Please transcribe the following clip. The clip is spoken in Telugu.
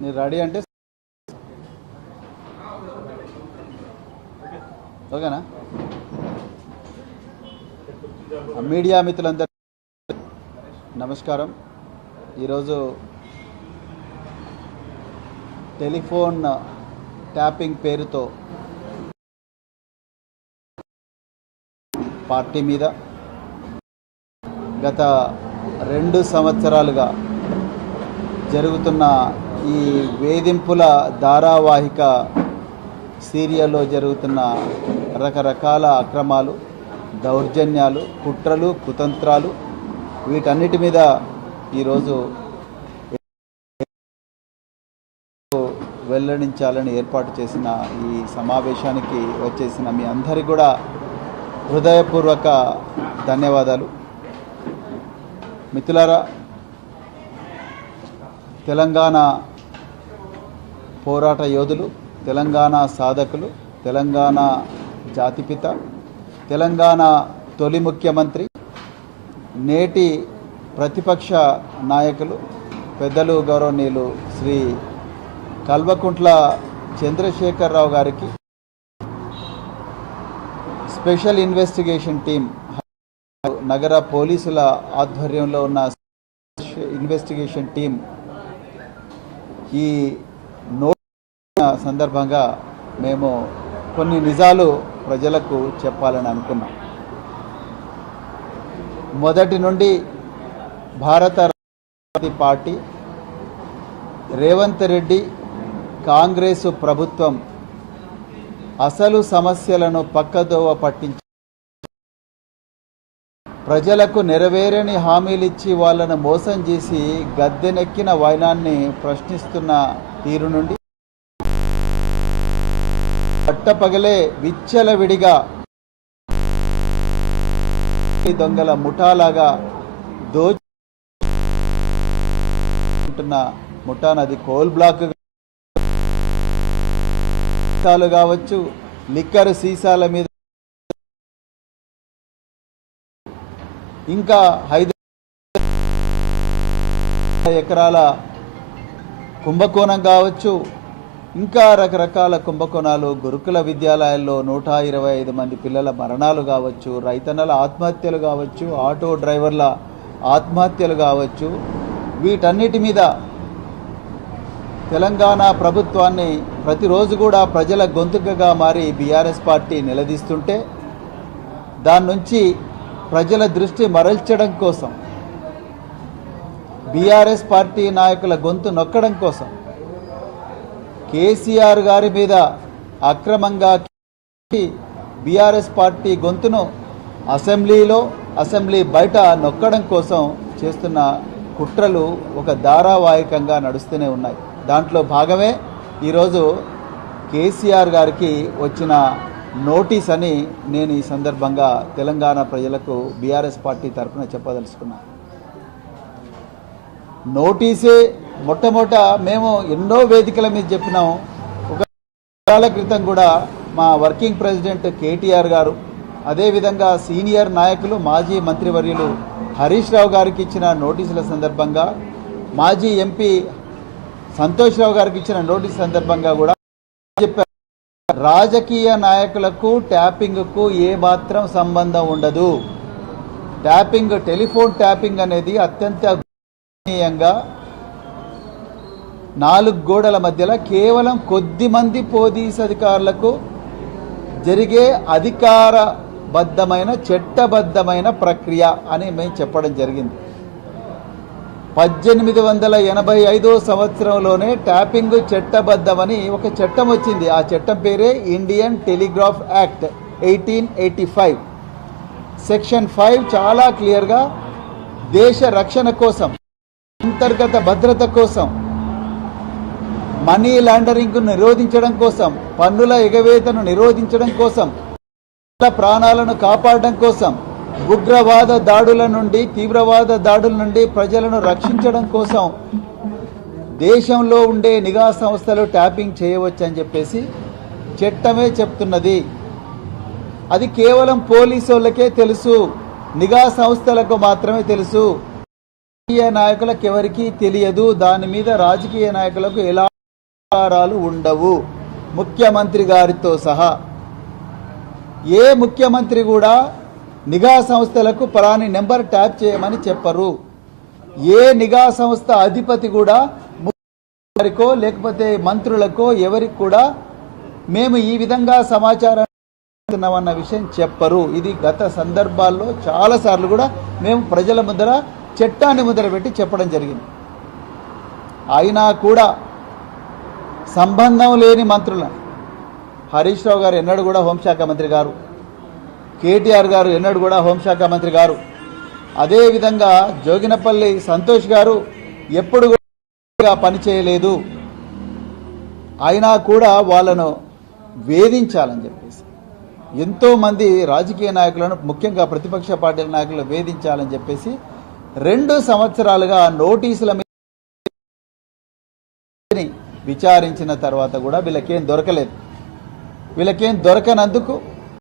మీరు రెడీ అంటే ఓకేనా? మీడియా మిత్రులందరూ నమస్కారం. ఈరోజు టెలిఫోన్ ట్యాపింగ్ పేరుతో పార్టీ మీద గత రెండు సంవత్సరాలుగా జరుగుతున్న ఈ వేధింపుల ధారావాహిక సీరియల్లో జరుగుతున్న రకరకాల అక్రమాలు దౌర్జన్యాలు కుట్రలు కుతంత్రాలు వీటన్నిటి మీద ఈరోజు వెల్లడించాలని ఏర్పాటు చేసిన ఈ సమావేశానికి వచ్చేసిన మీ అందరికీ కూడా హృదయపూర్వక ధన్యవాదాలు. మిత్రులారా తెలంగాణ పోరాట యోధులు తెలంగాణ సాధకులు తెలంగాణ జాతిపిత తెలంగాణ తొలి ముఖ్యమంత్రి నేటి ప్రతిపక్ష నాయకులు పెద్దలు గౌరవనీయులు శ్రీ కల్వకుంట్ల చంద్రశేఖరరావు గారికి స్పెషల్ ఇన్వెస్టిగేషన్ టీం నగర పోలీసుల ఆధ్వర్యంలో ఉన్న ఇన్వెస్టిగేషన్ టీం ఈ నోట్ సందర్భంగా మేము కొన్ని నిజాలు ప్రజలకు చెప్పాలని అనుకున్నాం. మొదటి నుండి భారత రాష్ట్రపతి పార్టీ రేవంత్ రెడ్డి కాంగ్రెసు ప్రభుత్వం అసలు సమస్యలను పక్కదోవ పట్టించి ప్రజలకు నెరవేరని హామీలిచ్చి వాళ్ళను మోసం చేసి గద్దెనెక్కిన వైనాన్ని ప్రశ్నిస్తున్న తీరు నుండి పట్టపగలే విచ్చలవిడిగా దొంగల ముఠాలాగా దోచుకుంటున్న ముఠా నది కోల్ బ్లాక్ సీసాలు కావచ్చు లిక్కర్ సీసాల మీద ఇంకా హైదరాబాద్ ఎకరాల కుంభకోణం కావచ్చు. ఇంకా రకరకాల కుంభకోణాలు గురుకుల విద్యాలయాల్లో నూట ఇరవై ఐదు మంది పిల్లల మరణాలు కావచ్చు రైతన్నల ఆత్మహత్యలు కావచ్చు ఆటో డ్రైవర్ల ఆత్మహత్యలు కావచ్చు. వీటన్నిటి మీద తెలంగాణ ప్రభుత్వాన్ని ప్రతిరోజు కూడా ప్రజల గొంతుకగా మారి బీఆర్ఎస్ పార్టీ నిలదీస్తుంటే దాని నుంచి ప్రజల దృష్టి మరల్చడం కోసం బీఆర్ఎస్ పార్టీ నాయకుల గొంతు నొక్కడం కోసం కేసీఆర్ గారి మీద అక్రమంగా బీఆర్ఎస్ పార్టీ గొంతును అసెంబ్లీలో అసెంబ్లీ బయట నొక్కడం కోసం చేస్తున్న కుట్రలు ఒక ధారావాహికంగా నడుస్తూనే ఉన్నాయి. దాంట్లో భాగమే ఈరోజు కేసీఆర్ గారికి వచ్చిన నోటీస్ అని నేను ఈ సందర్భంగా తెలంగాణ ప్రజలకు బీఆర్ఎస్ పార్టీ తరఫున చెప్పదలుచుకున్నాను నోటీసే మొట్టమొదట మేము ఎన్నో వేదికల మీద చెప్పినాం. ఒక కాల క్రితం కూడా మా వర్కింగ్ ప్రెసిడెంట్ కేటీఆర్ గారు అదేవిధంగా సీనియర్ నాయకులు మాజీ మంత్రివర్యులు హరీష్ రావు గారికి ఇచ్చిన నోటీసుల సందర్భంగా మాజీ ఎంపీ సంతోష్ రావు గారికి ఇచ్చిన నోటీస్ సందర్భంగా కూడా చెప్పారు. రాజకీయ నాయకులకు ట్యాపింగ్కు ఏ మాత్రం సంబంధం ఉండదు. ట్యాపింగ్ టెలిఫోన్ ట్యాపింగ్ అనేది అత్యంత గణనీయంగా నాలుగు గోడల మధ్యలో కేవలం కొద్ది మంది పోలీస్ అధికారులకు జరిగే అధికారబద్ధమైన చట్టబద్ధమైన ప్రక్రియ అని మేము చెప్పడం జరిగింది. పద్దెనిమిది వందల ఎనభై ఐదో సంవత్సరంలోనే ట్యాపింగ్ చట్టబద్ధమని ఒక చట్టం వచ్చింది. ఆ చట్టం పేరే Indian telegraph act eighteen eighty five. Section five చాలా క్లియర్గా దేశ రక్షణ కోసం అంతర్గత భద్రత కోసం మనీ లాండరింగ్ను నిరోధించడం కోసం పన్నుల ఎగవేతను నిరోధించడం కోసం ప్రాణాలను కాపాడడం కోసం ఉగ్రవాద దాడుల నుండి తీవ్రవాద దాడుల నుండి ప్రజలను రక్షించడం కోసం దేశంలో ఉండే నిఘా సంస్థలు ట్యాపింగ్ చేయవచ్చు అని చెప్పేసి చట్టమే చెప్తున్నది. అది కేవలం పోలీసు వాళ్ళకే తెలుసు నిఘా సంస్థలకు మాత్రమే తెలుసు. రాజకీయ నాయకులకు ఎవరికీ తెలియదు. దాని మీద రాజకీయ నాయకులకు ఎలా ఉండవు? ముఖ్యమంత్రి గారితో సహా. ఏ ముఖ్యమంత్రి కూడా నిఘా సంస్థలకు పలాని నెంబర్ ట్యాప్ చేయమని చెప్పరు. ఏ నిఘా సంస్థ అధిపతి కూడా వారికో లేకపోతే మంత్రులకో ఎవరికి కూడా మేము ఈ విధంగా సమాచారం అన్న విషయం చెప్పరు. ఇది గత సందర్భాల్లో చాలాసార్లు కూడా మేము ప్రజల ముందర చట్టాన్ని ముద్రపెట్టి చెప్పడం జరిగింది. అయినా కూడా సంబంధం లేని మంత్రుల హరీష్ రావు గారు ఎన్నడూ కూడా హోంశాఖ మంత్రి గారు కేటీఆర్ గారు ఎన్నడూ కూడా హోంశాఖ మంత్రి గారు అదేవిధంగా జోగినపల్లి సంతోష్ గారు ఎప్పుడు కూడా పనిచేయలేదు అయినా కూడా వాళ్ళను వేధించాలని చెప్పేసి ఎంతోమంది రాజకీయ నాయకులను ముఖ్యంగా ప్రతిపక్ష పార్టీల నాయకులను వేధించాలని చెప్పేసి రెండు సంవత్సరాలుగా నోటీసుల మీద విచారించిన తర్వాత కూడా వీళ్ళకేం దొరకలేదు. వీళ్ళకేం దొరకనందుకు